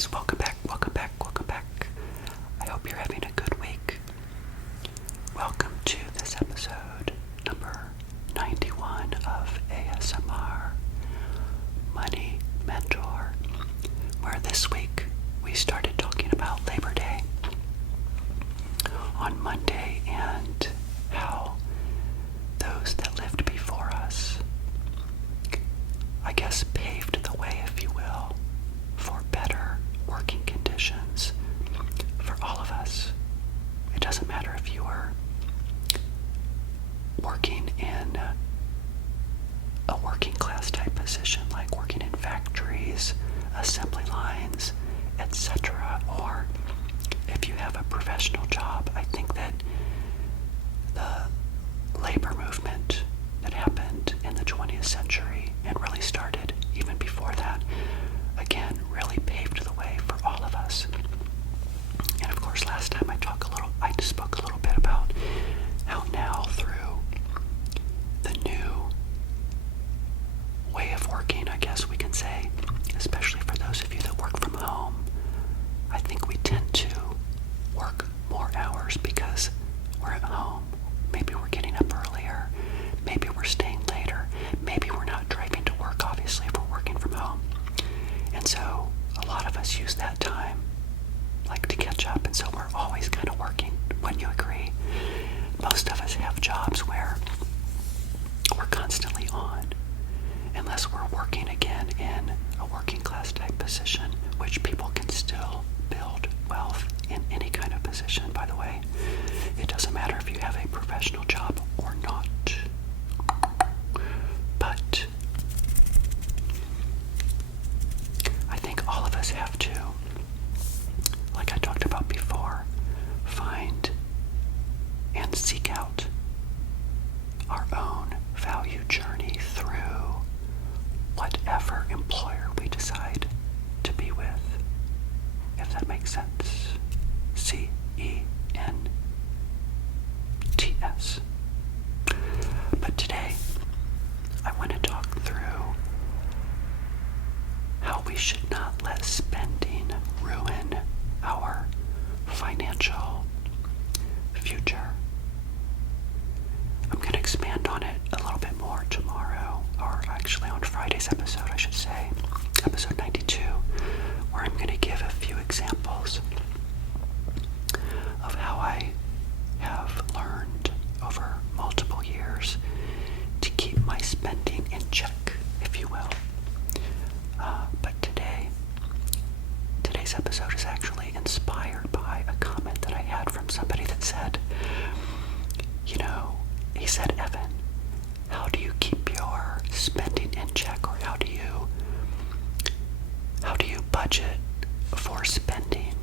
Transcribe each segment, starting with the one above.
guys, welcome back. I hope you're having a good week. Welcome to this episode number 91 of ASMR Money Mentor, where this week we started talking about Labor Day on Monday and how those that lived before us, I guess, paved the way, if you will, for better working conditions for all of us. It doesn't matter if you are working in a working class type position, like working in factories, assembly lines, etc., or if you have a professional job. I think that the labor movement that happened in the 20th century and really started even before that, again, really paved the way for all of us. And of course, last time I spoke a little bit about how now, through the new way of working, I guess we can say, especially for those of you that work from home, I think we tend to work more hours because we're at home. Maybe we're getting up earlier, maybe we're staying later, maybe we're not driving to work, obviously, if we're working from home. And so a lot of us use that time like to catch up, and so we're always kind of working. Wouldn't you agree? Most of us have jobs where we're constantly on, unless we're working again in a working class type position, which people can still build wealth in any kind of position, by the way. It doesn't matter if you have a professional job or not. But I think all of us have to, like I talked about before, find and seek out our own value journey through whatever employer we decide to be with, if that makes sense. CENTS. But today, I want to talk through how we should not let spending ruin our financial future. I'm going to expand on it a little bit more tomorrow, or actually on Friday's episode, I should say, episode 92, where I'm going to give a few examples of how I have learned over multiple years to keep my spending in check, if you will. But today's episode is actually inspired by a comment that I had from somebody that said, he said, Evan, how do you keep your spending in check, or how do you budget for spending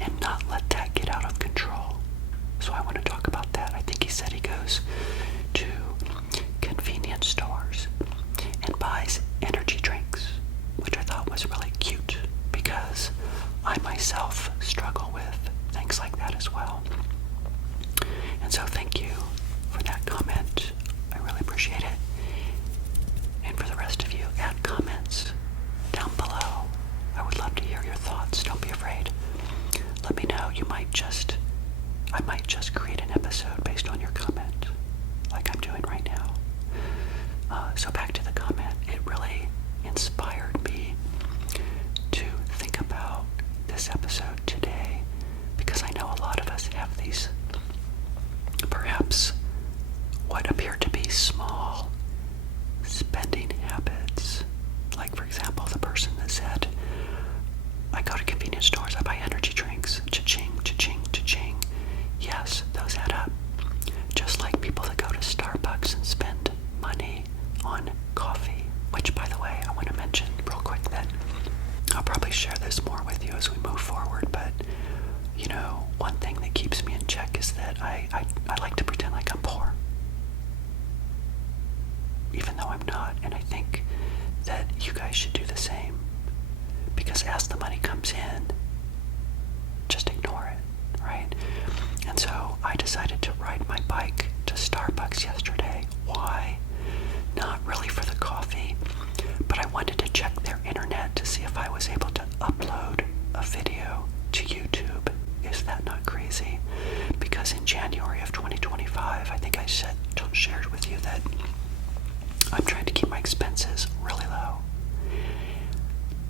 and not let that get out of control? So I want to talk about that. I think he said he goes to convenience stores and buys energy drinks, which I thought was really cute because I myself struggle with things like that as well. And so thank you for that comment. I really appreciate it. And for the rest of you, add comments down below. I would love to hear your thoughts. Don't be afraid. Let me know. I might just create an episode based on your comment, like I'm doing right now. So back to the comment. It really inspired me to think about this episode today, because I know a lot of us have these, perhaps what appear to be small spending habits. Like, for example, the person that said, I go to convenience stores, I buy energy drinks, cha-ching, cha-ching, cha-ching. Yes, those add up. Just like people that go to Starbucks and spend money on coffee, which, by the way, I want to mention real quick that I'll probably share this more with you as we move forward, but one thing that keeps me in check is that I like to pretend like I'm poor, even though I'm not. And I think that you guys should do the same, because as the money comes in, just ignore it, right? And so I decided to ride my bike to Starbucks yesterday. Why? Not really for the coffee, but I wanted to check their internet to see if I was able to upload that I'm trying to keep my expenses really low.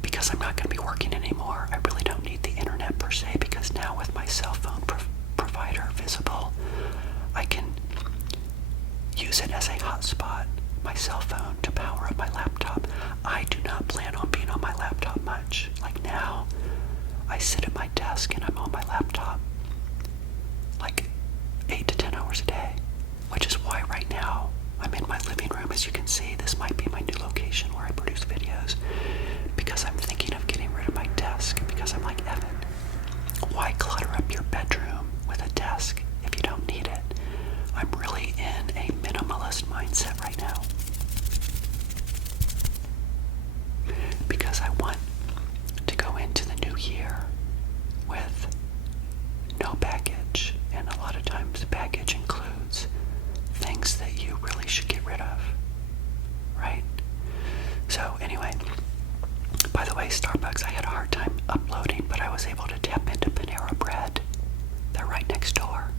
Because I'm not going to be working anymore, I really don't need the internet per se, because now with my cell phone provider Visible, I can use it as a hotspot, my cell phone, to power up my laptop. I do not plan on being on my laptop much. Like now, I sit at my desk and I'm on my laptop like 8 to 10 hours a day, which is why right now I'm in my living room. As you can see, this might be my new location where I produce videos, because I'm thinking of getting rid of my desk, because I'm like, Evan, why clutter up your bedroom with a desk if you don't need it? I'm really in a minimalist mindset right now, because I want to go into the new year with no baggage, and a lot of times baggage includes things that you really should get rid of, right? So anyway, by the way, Starbucks, I had a hard time uploading, but I was able to tap into Panera Bread. They're right next door.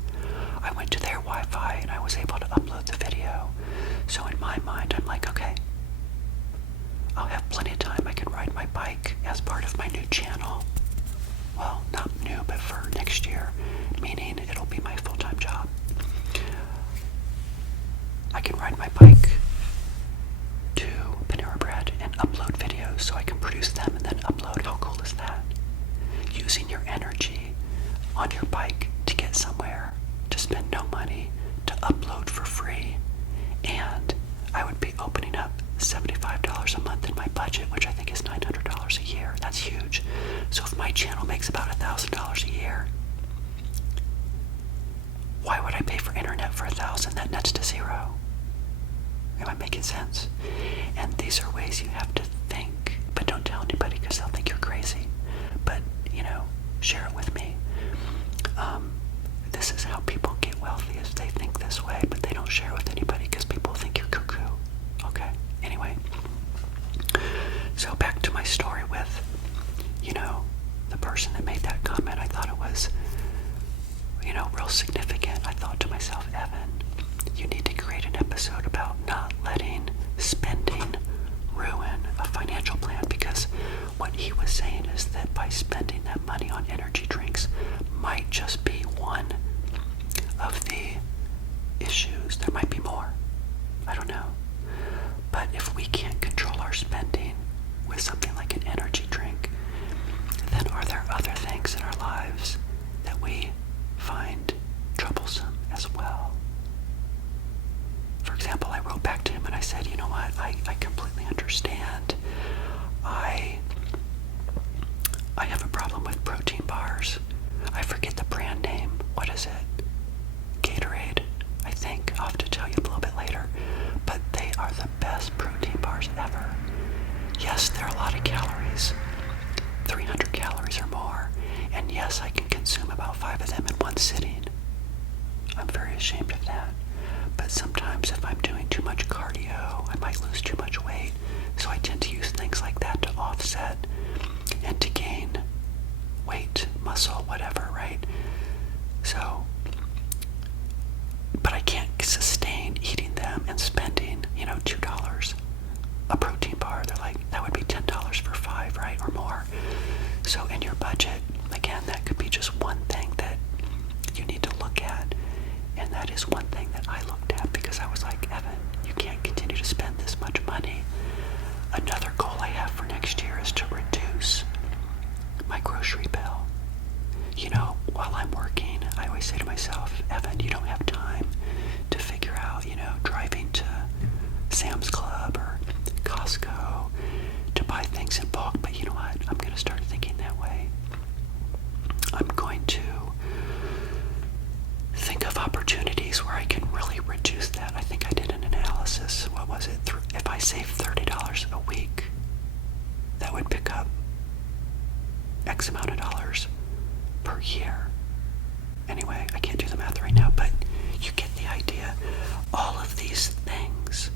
I went to their Wi-Fi and I was able to upload the video. So in my mind, I'm like, okay, I'll have plenty of time. I can ride my bike as part of my new channel. Well, not new, but for next year, meaning it'll be my full-time job. I can ride my bike to Panera Bread and upload videos so I can produce them and then upload. How cool is that? Using your energy on your bike to get somewhere, to spend no money, to upload for free, and I would be opening up $75 a month in my budget, which I think is $900 a year. That's huge. So if my channel makes about $1,000 a year, why would I pay for internet for $1,000? That nets to zero. Am I making sense? And these are ways you have to think, but don't tell anybody because they'll think you're crazy. But, share it with me. This is how people get wealthy, is they think this way, but they don't share it with anybody because people think you're cuckoo. Okay, anyway. So back to my story with, the person that made that comment. I thought it was, real significant. I thought to myself, Evan, you need to create an episode about not letting spending ruin a financial plan, because what he was saying is that by spending that money on energy drinks might just be one of the issues. There might be more. I don't know. But if we can't control our spending with something like an energy drink, then are there other things in our lives that we find troublesome as well? For example, I wrote back to him and I said, you know what, I completely understand. I have a problem with protein bars. I forget the brand name. What is it? Gatorade, I think. I'll have to tell you a little bit later. But they are the best protein bars ever. Yes, they're a lot of calories. 300 calories or more. And yes, I can consume about 5 of them in one sitting. I'm very ashamed of that. But sometimes if I'm doing too much cardio, I might lose too much weight. So I tend to use things like that to offset and to gain weight, muscle, whatever, right? So, but I can't sustain eating them and spending, $2 a protein bar. They're like, that would be $10 for 5, right? Or more. So in your budget, again, that could be just one thing that you need to look at. And that is one thing that I looked at, because I was like, Evan, you can't continue to spend this much money. Another goal I have for next year is to reduce my grocery bill. While I'm working, I always say to myself, Evan, you don't have time to figure out, driving to Sam's Club or Costco to buy things in bulk. But you know what? I'm going to start thinking that way. I'm going to think of opportunities where I can really reduce that. I think I did an analysis. What was it? If I save $30 a week, that would pick up X amount of dollars per year. Anyway, I can't do the math right now, but you get the idea. All of these things,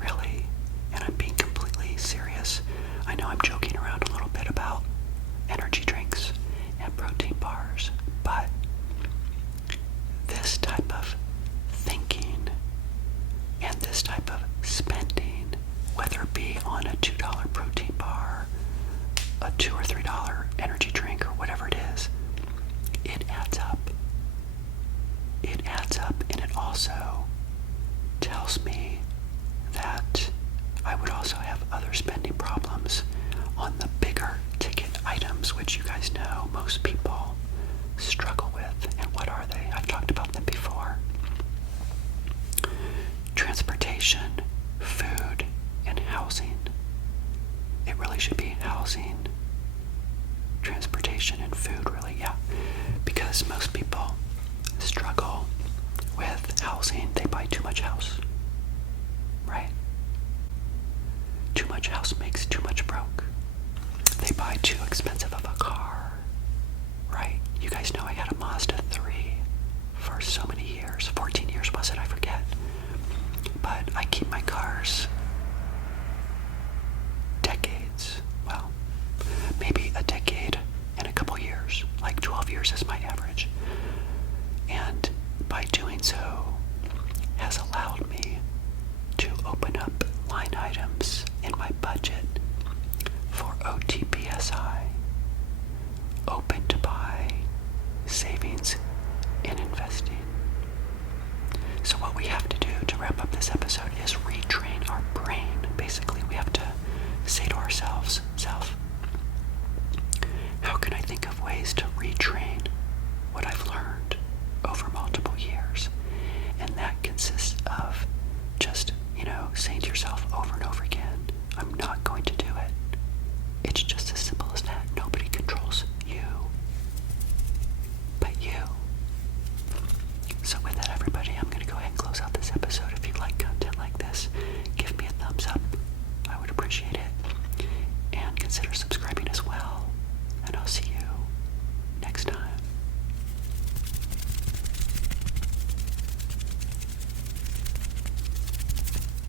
really, and I'm being completely serious. I know I'm joking around a little bit about energy drinks and protein bars, but this type of thinking and this this type of spending, whether it be on a $2 protein bar, a $2 or $3 energy drink, or whatever it is, it adds up. It adds up, and it also tells me that I would also have other spending problems on the bigger ticket items, which you guys know most people struggle with. And what are they? I've talked about them before. Transportation, food, and housing. It really should be housing, transportation, and food, really, yeah. Because most people struggle with housing. They buy too much house, right? Too much house makes too much broke. They buy too expensive of a car, right? You guys know I had a Mazda 3 for so many years. 14 years was it? I forget. But I keep my cars decades. Well, maybe a decade and a couple years. Like 12 years is my average. And by doing so has allowed me to open up line items in my budget for OTPSI, open to buy, savings, and investing. So what we have to do to wrap up this episode is retrain our brain. Basically, we have to say to ourselves, how can I think of ways to retrain what I've learned over multiple years? And that consists of just, saying to yourself over and over again, I'm not going to do it. It's just as simple as that. Nobody controls